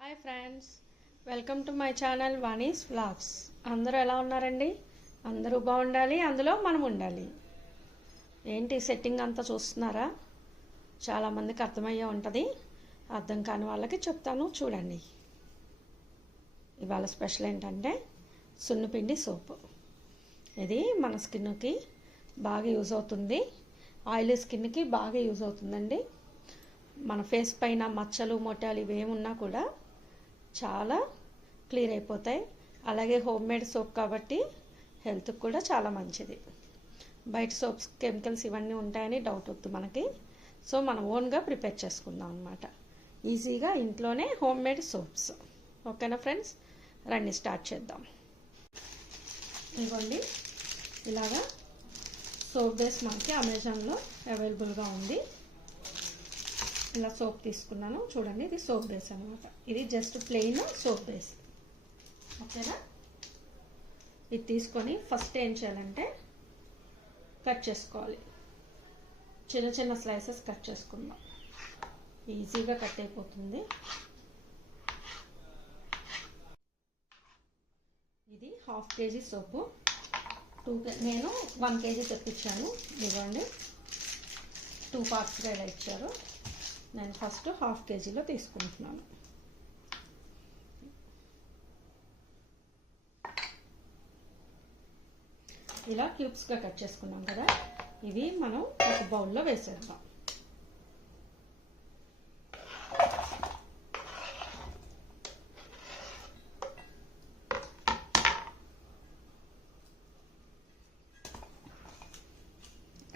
Hi friends, welcome to my channel Vani's vlogs. అందరూ ఎలా ఉన్నారండి? అందరూ బాగుండాలి, అందులో మనం ఉండాలి. ఏంటి సెట్టింగ్ అంతా చూస్తున్నారా? చాలామందికి అర్థమయ్యే ఉంటుంది. అర్థం కాని వాళ్ళకి చెప్తాను, చూడండి. ఇవాళ స్పెషల్ ఏంటంటే సున్నిపిండి సోపు. ఇది మన స్కిన్కి బాగా యూజ్ అవుతుంది. ఆయిలీ స్కిన్కి బాగా యూజ్ అవుతుందండి. మన ఫేస్ పైన మచ్చలు మొట్టాలు ఇవేమున్నా కూడా చాలా క్లియర్ అయిపోతాయి. అలాగే హోమ్ మేడ్ సోప్ కాబట్టి హెల్త్కి కూడా చాలా మంచిది. బయట సోప్స్ కెమికల్స్ ఇవన్నీ ఉంటాయని డౌట్ వద్దు మనకి. సో మనం ఓన్గా ప్రిపేర్ చేసుకుందాం అన్నమాట. ఈజీగా ఇంట్లోనే హోమ్ మేడ్ సోప్స్. ఓకేనా ఫ్రెండ్స్, రండి స్టార్ట్ చేద్దాం. ఇదిగోండి, ఇలాగా సోప్ బేస్ మనకి అమెజాన్లో అవైలబుల్గా ఉంది. ఇలా సోప్ తీసుకున్నాను, చూడండి. ఇది సోప్ బేస్ అనమాట. ఇది జస్ట్ ప్లెయిన్ సోప్ బేస్. ఓకేనా? ఇది తీసుకొని ఫస్ట్ ఏం చేయాలంటే కట్ చేసుకోవాలి. చిన్న చిన్న స్లైసెస్ కట్ చేసుకుందాం. ఈజీగా కట్ అయిపోతుంది. ఇది 1/2 kg సోపు. నేను 1 kg తెప్పించాను. ఇవ్వండి, 2 పార్ట్స్గా ఇలా ఇచ్చారు. నేను ఫస్ట్ 1/2 kgలో తీసుకుంటున్నాను. ఇలా క్యూబ్స్గా కట్ చేసుకున్నాం కదా, ఇవి మనం ఒక బౌల్లో వేసేద్దాం.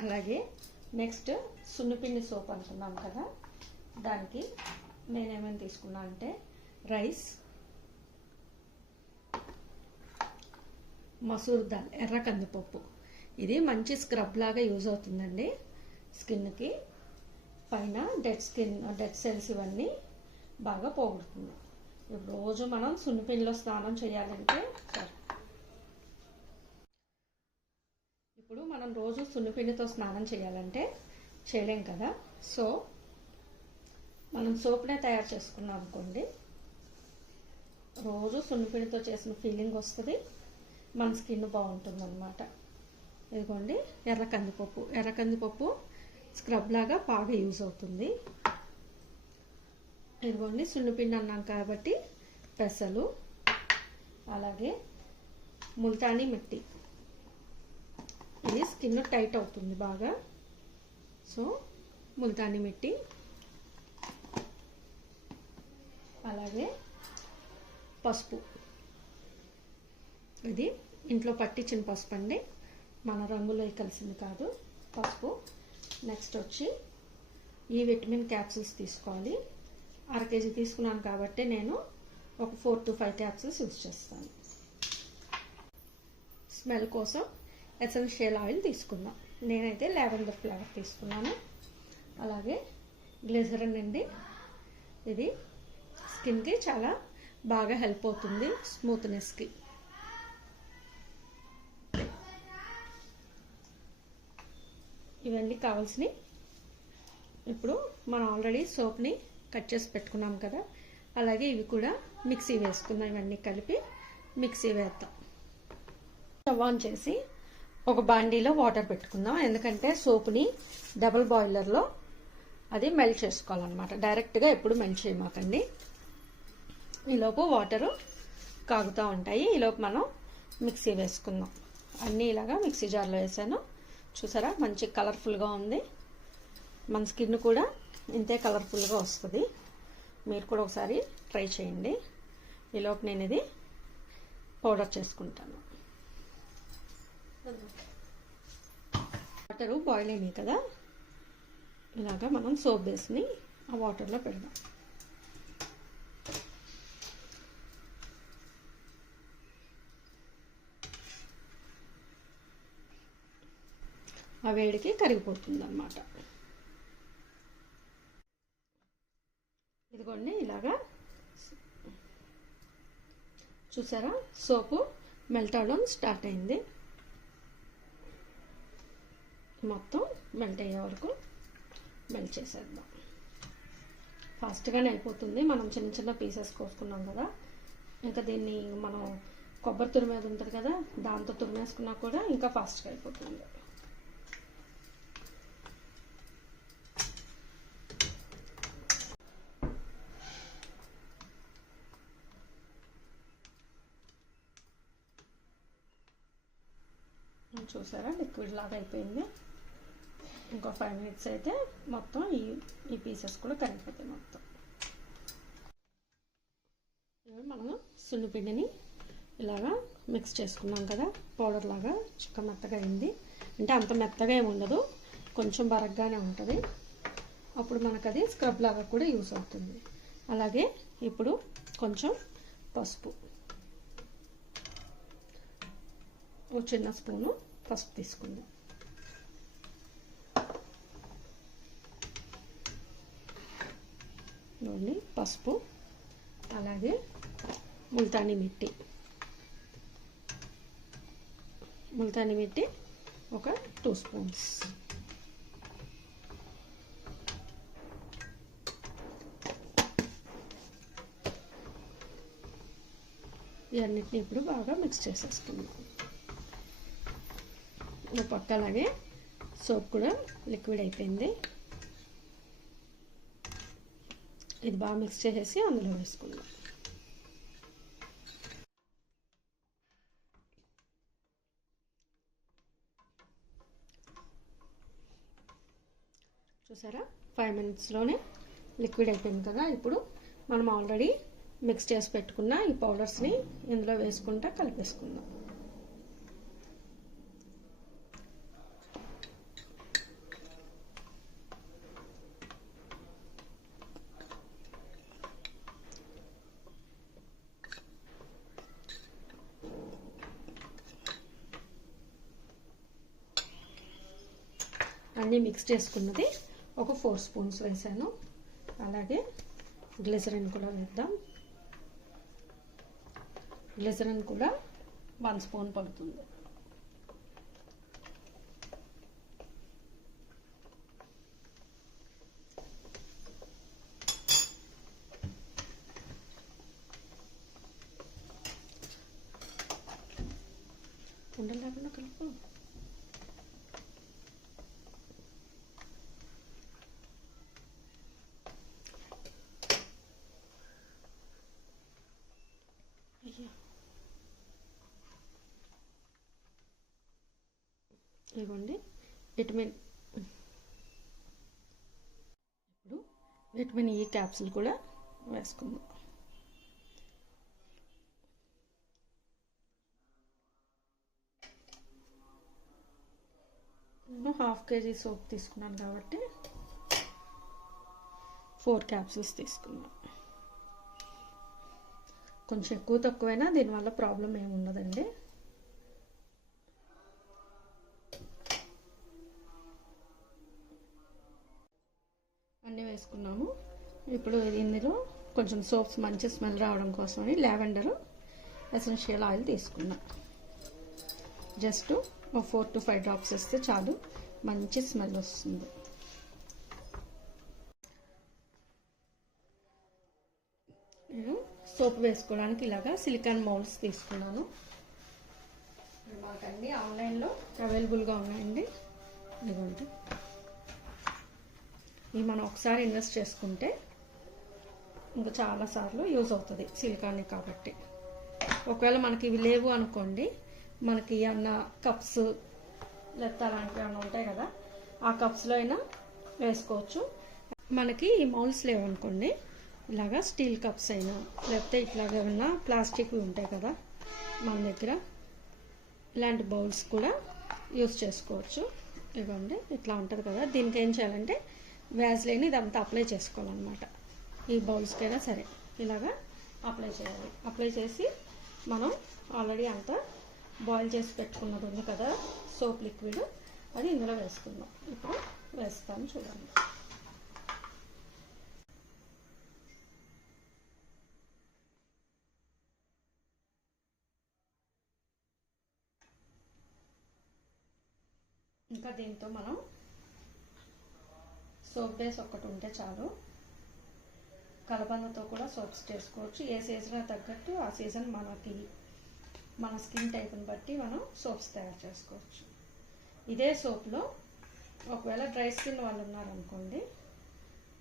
అలాగే నెక్స్ట్ సున్నిపిండి సోప్ అనుకున్నాం కదా, దానికి నేనేమేమి తీసుకున్నా అంటే రైస్, మసూర్ దాల్, ఎర్ర కందిపప్పు. ఇది మంచి స్క్రబ్ లాగా యూజ్ అవుతుందండి స్కిన్కి. పైన డెడ్ సెల్స్ ఇవన్నీ బాగా పోగొడుతుంది. ఇప్పుడు రోజు మనం సున్నిపిండిలో స్నానం చేయాలంటే ఇప్పుడు మనం రోజు సున్నిపిండితో స్నానం చేయాలంటే చేయలేం కదా. సో మనం సోప్నే తయారు చేసుకున్నాం అనుకోండి, రోజు సున్నిపిండితో చేసిన ఫీలింగ్ వస్తుంది, మన స్కిన్ బాగుంటుంది అన్నమాట. ఇదిగోండి, ఎర్ర కందిపప్పు స్క్రబ్ లాగా బాగా యూజ్ అవుతుంది. ఇదిగోండి, సున్నిపిండి అన్నాం కాబట్టి పెసలు, అలాగే ముల్తానీ మిట్టి. ఇది స్కిన్ టైట్ అవుతుంది బాగా, సో ముల్తానీ మిట్టి. అలాగే పసుపు, ఇది ఇంట్లో పట్టించిన పసుపు అండి, మన రంగులో కలిసింది కాదు, పసుపు. నెక్స్ట్ వచ్చి ఈ విటమిన్ క్యాప్సూల్స్ తీసుకోవాలి. 1/2 kg తీసుకున్నాను కాబట్టి నేను ఒక 4 to 5 క్యాప్సూల్స్ యూజ్ చేస్తాను. స్మెల్ కోసం ఎసెన్షియల్ ఆయిల్ తీసుకుందాం. నేనైతే లావెండర్ ఫ్లేవర్ తీసుకున్నాను. అలాగే గ్లిజరిన్ అండి, ఇది స్కిన్కి చాలా బాగా హెల్ప్ అవుతుంది, స్మూత్నెస్కి. ఇవన్నీ కావాల్సినవి. ఇప్పుడు మనం ఆల్రెడీ సోప్ని కట్ చేసి పెట్టుకున్నాం కదా, అలాగే ఇవి కూడా మిక్సీ వేసుకున్నాం. ఇవన్నీ కలిపి మిక్సీ వేద్దాం. స్టవ్ ఆన్ చేసి ఒక బాండీలో వాటర్ పెట్టుకుందాం. ఎందుకంటే సోప్ని డబుల్ బాయిలర్లో అది మెల్ట్ చేసుకోవాలన్నమాట. డైరెక్ట్గా ఎప్పుడు మెల్ట్ చేయమాకండి. ఈలోపు వాటరు కాగుతూ ఉంటాయి. ఈలోపు మనం మిక్సీ వేసుకుందాం. అన్నీ ఇలాగా మిక్సీ జార్లో వేసాను. చూసారా, మంచి కలర్ఫుల్గా ఉంది. మన స్కిన్ కూడా ఇంతే కలర్ఫుల్గా వస్తుంది. మీరు కూడా ఒకసారి ట్రై చేయండి. ఈలోపు నేను ఇది పౌడర్ చేసుకుంటాను. వాటరు బాయిల్ అయినాయి కదా, ఇలాగా మనం సోప్ బేస్ని ఆ వాటర్లో పెడదాం. ఆ వేడికి కరిగిపోతుంది అన్నమాట. ఇదిగోండి, ఇలాగా చూసారా, సోపు మెల్ట్ అవడం స్టార్ట్ అయింది. మొత్తం మెల్ట్ అయ్యే వరకు మెల్ట్ చేసేద్దాం. ఫాస్ట్గానే అయిపోతుంది. మనం చిన్న చిన్న పీసెస్ కోసుకున్నాం కదా, ఇంకా దీన్ని మనం కొబ్బరి తురిమేది ఉంటుంది కదా, దాంతో తురిమేసుకున్నా కూడా ఇంకా ఫాస్ట్గా అయిపోతుంది. చూసారా, లిక్విడ్ లాగా అయిపోయింది. ఇంకో 5 minutes అయితే మొత్తం ఈ పీసెస్ కూడా కరిగిపోతాయి మొత్తం. మనము సున్నిపిండిని ఇలాగా మిక్స్ చేసుకున్నాం కదా, పౌడర్ లాగా చిక్క మెత్తగా అయింది. అంటే అంత మెత్తగా ఏమి ఉండదు, కొంచెం బరగ్గానే ఉంటుంది. అప్పుడు మనకు అది స్క్రబ్ లాగా కూడా యూస్ అవుతుంది. అలాగే ఇప్పుడు కొంచెం పసుపు, ఒక చిన్న స్పూను పసుపు తీసుకుందాం. పసుపు, అలాగే ముల్తానీ మిట్టి ఒక 2 స్పూన్స్. ఇవన్నిటిని ఇప్పుడు బాగా మిక్స్ చేసేసుకుందాం. ఒక పక్క అలాగే సోప్ కూడా లిక్విడ్ అయిపోయింది. ఇది బాగా మిక్స్ చేసేసి అందులో వేసుకుందాం. చూసారా, 5 minutesలోనే లిక్విడ్ అయిపోయింది కదా. ఇప్పుడు మనం ఆల్రెడీ మిక్స్ చేసి పెట్టుకున్న ఈ పౌడర్స్ని ఇందులో వేసుకుంటా కలిపేసుకుందాం. అన్నీ మిక్స్ చేసుకున్నది ఒక 4 స్పూన్స్ వేసాను. అలాగే గ్లిసరిన్ కూడా వేద్దాం. గ్లిసరిన్ కూడా 1 స్పూన్ పడుతుంది. ఉండలు లేకుండా కలుపు. ఇదిగోండి విటమిన్. ఇప్పుడు విటమిన్ ఈ క్యాప్సూల్ కూడా వేసుకుందాం. నేను 1/2 kg సోప్ తీసుకున్నాను కాబట్టి 4 క్యాప్సూల్స్ తీసుకున్నాను. కొంచెం ఎక్కువ తక్కువైనా దీనివల్ల ప్రాబ్లం ఏమి ఉండదండి. అన్నీ వేసుకున్నాము. ఇప్పుడు ఇందులో కొంచెం సోప్స్ మంచి స్మెల్ రావడం కోసమని లావెండర్ ఎసెన్షియల్ ఆయిల్ తీసుకున్నా. జస్ట్ 4 to 5 డ్రాప్స్ వేస్తే చాలు, మంచి స్మెల్ వస్తుంది. నేను సోప్ వేసుకోవడానికి ఇలాగా సిలికాన్ మౌల్డ్స్ తీసుకున్నాను. మాకన్నీ ఆన్లైన్లో అవైలబుల్గా ఉన్నాయండి. ఇదిగోండి, ఇవి మనం ఒకసారి ఇన్వెస్ట్ చేసుకుంటే ఇంకా చాలాసార్లు యూజ్ అవుతుంది సిలికాన్ కాబట్టి. ఒకవేళ మనకి ఇవి లేవు అనుకోండి, మనకి ఏమన్నా కప్స్ లేకపోతే అలాంటివి ఏమన్నా ఉంటాయి కదా, ఆ కప్స్లో అయినా వేసుకోవచ్చు. మనకి ఈ మౌల్డ్స్ లేవు అనుకోండి, ఇలాగా స్టీల్ కప్స్ అయినా లేకపోతే ఇట్లాగా ఏమన్నా ప్లాస్టిక్వి ఉంటాయి కదా మన దగ్గర, ఇలాంటి బౌల్స్ కూడా యూజ్ చేసుకోవచ్చు. ఇవ్వండి, ఇట్లా ఉంటుంది కదా. దీనికి ఏం చేయాలంటే వ్యాజ్లైన్ ఇదంతా అప్లై చేసుకోవాలన్నమాట. ఈ బౌల్స్కైనా సరే ఇలాగా అప్లై చేయాలి. అప్లై చేసి మనం ఆల్రెడీ అంతా బాయిల్ చేసి పెట్టుకున్నది ఉంది కదా సోప్ లిక్విడ్, అది ఇందులో వేసుకుందాం. ఇప్పుడు వేస్తాను చూడండి. ఇంకా దీంతో మనం సోప్ బేస్ ఒక్కటి ఉంటే చాలు. కలబందతో కూడా సోప్స్ చేసుకోవచ్చు. ఏ సీజన్ తగ్గట్టు ఆ సీజన్ మన స్కిన్ టైప్ని బట్టి మనం సోప్స్ తయారు చేసుకోవచ్చు. ఇదే సోప్లో ఒకవేళ డ్రై స్కిన్ వాళ్ళు ఉన్నారనుకోండి,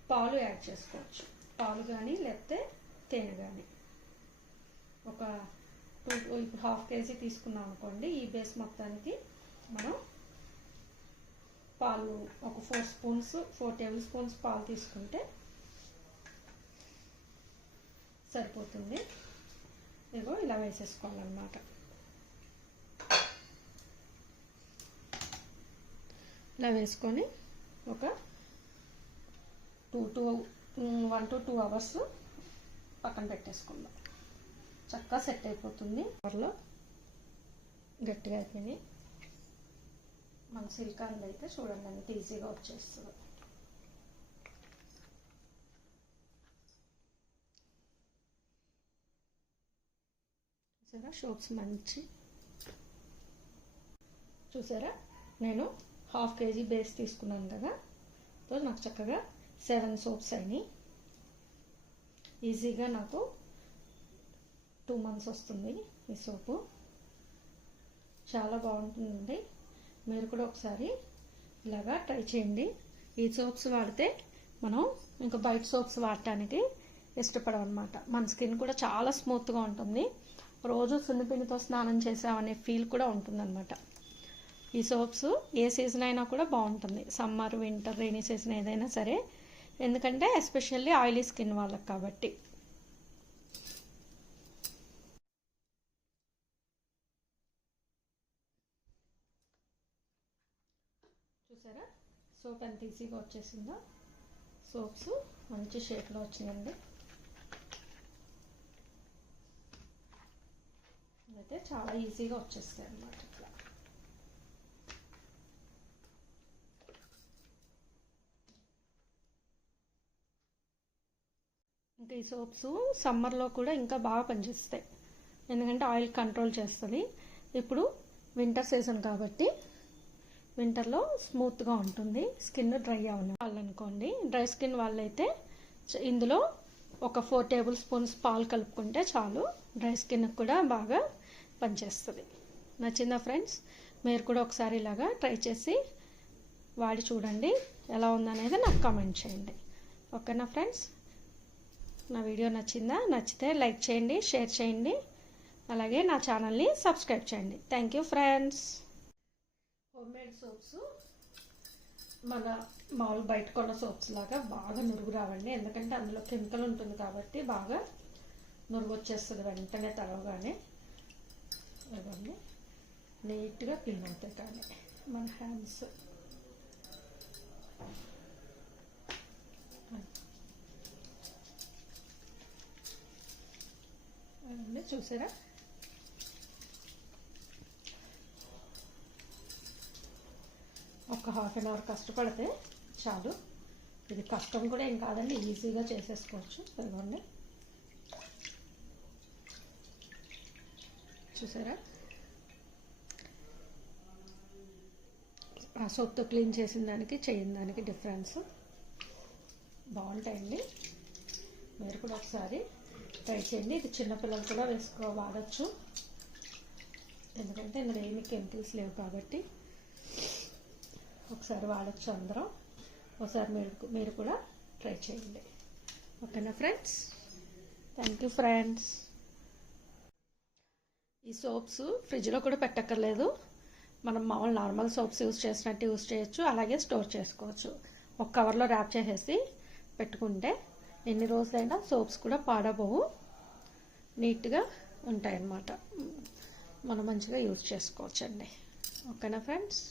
పాలు యాడ్ చేసుకోవచ్చు. పాలు కానీ లేకపోతే తేనె కానీ ఒక 1/2 kg తీసుకున్నాం అనుకోండి, ఈ బేస్ మొత్తానికి మనం పాలు ఒక 4 టేబుల్ స్పూన్స్ పాలు తీసుకుంటే సరిపోతుంది. ఇదిగో ఇలా వేసేసుకోవాలన్నమాట. ఇలా వేసుకొని ఒక 1 to 2 hours పక్కన పెట్టేసుకుందాం. చక్కగా సెట్ అయిపోతుంది. కవర్లో గట్టిగా అయిపోయి మన సిలికాన్ అయితే చూడండి అంత ఈజీగా వచ్చేస్తుంది. చూసారా సోప్స్ మంచి చూసారా, నేను 1/2 kg బేస్ తీసుకున్నాను కదా, సో నాకు చక్కగా 7 సోప్స్ అయినాయి. ఈజీగా నాకు 2 months వస్తుంది ఈ సోపు. చాలా బాగుంటుందండి. మీరు కూడా ఒకసారి ఇలాగా ట్రై చేయండి. ఈ సోప్స్ వాడితే మనం ఇంకా బయట సోప్స్ వాడటానికి ఇష్టపడమన్నమాట. మన స్కిన్ కూడా చాలా స్మూత్గా ఉంటుంది. రోజు సున్నిపిండితో స్నానం చేసామనే ఫీల్ కూడా ఉంటుందన్నమాట. ఈ సోప్స్ ఏ సీజన్ అయినా కూడా బాగుంటుంది. సమ్మర్, వింటర్, రైనీ సీజన్ ఏదైనా సరే, ఎందుకంటే ఎస్పెషల్లీ ఆయిలీ స్కిన్ వాళ్ళకి కాబట్టి. చూసారా సోప్ ఎంత ఈజీగా వచ్చేసిందో. సోప్స్ మంచి షేప్లో వచ్చినాయండి. అయితే చాలా ఈజీగా వచ్చేస్తాయి అన్నమాట. ఇట్లా ఇంకా ఈ సోప్స్ సమ్మర్లో కూడా ఇంకా బాగా పనిచేస్తాయి, ఎందుకంటే ఆయిల్ కంట్రోల్ చేస్తుంది. ఇప్పుడు వింటర్ సీజన్ కాబట్టి వింటర్లో స్మూత్గా ఉంటుంది. స్కిన్ డ్రై అవ్వాలనుకోండి, డ్రై స్కిన్ వాళ్ళైతే ఇందులో ఒక 4 టేబుల్ స్పూన్స్ పాలు కలుపుకుంటే చాలు. డ్రై స్కిన్కి కూడా బాగా పనిచేస్తుంది. నచ్చిందా ఫ్రెండ్స్? మీరు కూడా ఒకసారి ఇలాగా ట్రై చేసి వాడి చూడండి, ఎలా ఉందనేది నాకు కామెంట్ చేయండి. ఓకేనా ఫ్రెండ్స్? నా వీడియో నచ్చిందా? నచ్చితే లైక్ చేయండి, షేర్ చేయండి, అలాగే నా ఛానల్ని సబ్స్క్రైబ్ చేయండి. Thank you friends. Homemade soaps మన మామూలు బయట కొన్న సోప్స్ లాగా బాగా నురుగు రావండి, ఎందుకంటే అందులో కెమికల్ ఉంటుంది కాబట్టి బాగా నురుగు వచ్చేస్తుంది వెంటనే తడవగానే. ఇవన్నీ నీట్గా క్లీన్ అవుతాయి కానీ మన హ్యాండ్స్. అవన్నీ చూసారా, ఒక 1/2 hour కష్టపడితే చాలు. ఇది కష్టం కూడా ఏం కాదండి, ఈజీగా చేసేసుకోవచ్చు. ఇదిగోండి చూసారా, ఆ సోప్తో క్లీన్ చేసిన దానికి చేయని దానికి డిఫరెన్స్ బాగుంటాయండి. మీరు కూడా ఒకసారి ట్రై చేయండి. ఇది చిన్నపిల్లలు కూడా వాడచ్చు, ఎందుకంటే ఇందులో ఏమి కెమికల్స్ లేవు కాబట్టి ఒకసారి వాడచ్చు అందరం. ఒకసారి మీరు కూడా ట్రై చేయండి. ఓకేనా ఫ్రెండ్స్? Thank you friends. ఈ సోప్స్ ఫ్రిడ్జ్లో కూడా పెట్టక్కర్లేదు, మనం మామూలు నార్మల్ సోప్స్ యూజ్ చేసినట్టు యూజ్ చేయొచ్చు, అలాగే స్టోర్ చేసుకోవచ్చు. ఒక కవర్లో ర్యాప్ చేసేసి పెట్టుకుంటే ఎన్ని రోజులైనా సోప్స్ కూడా పాడబోవు, నీట్గా ఉంటాయన్నమాట. మనం మంచిగా యూజ్ చేసుకోవచ్చండి. ఓకేనా ఫ్రెండ్స్?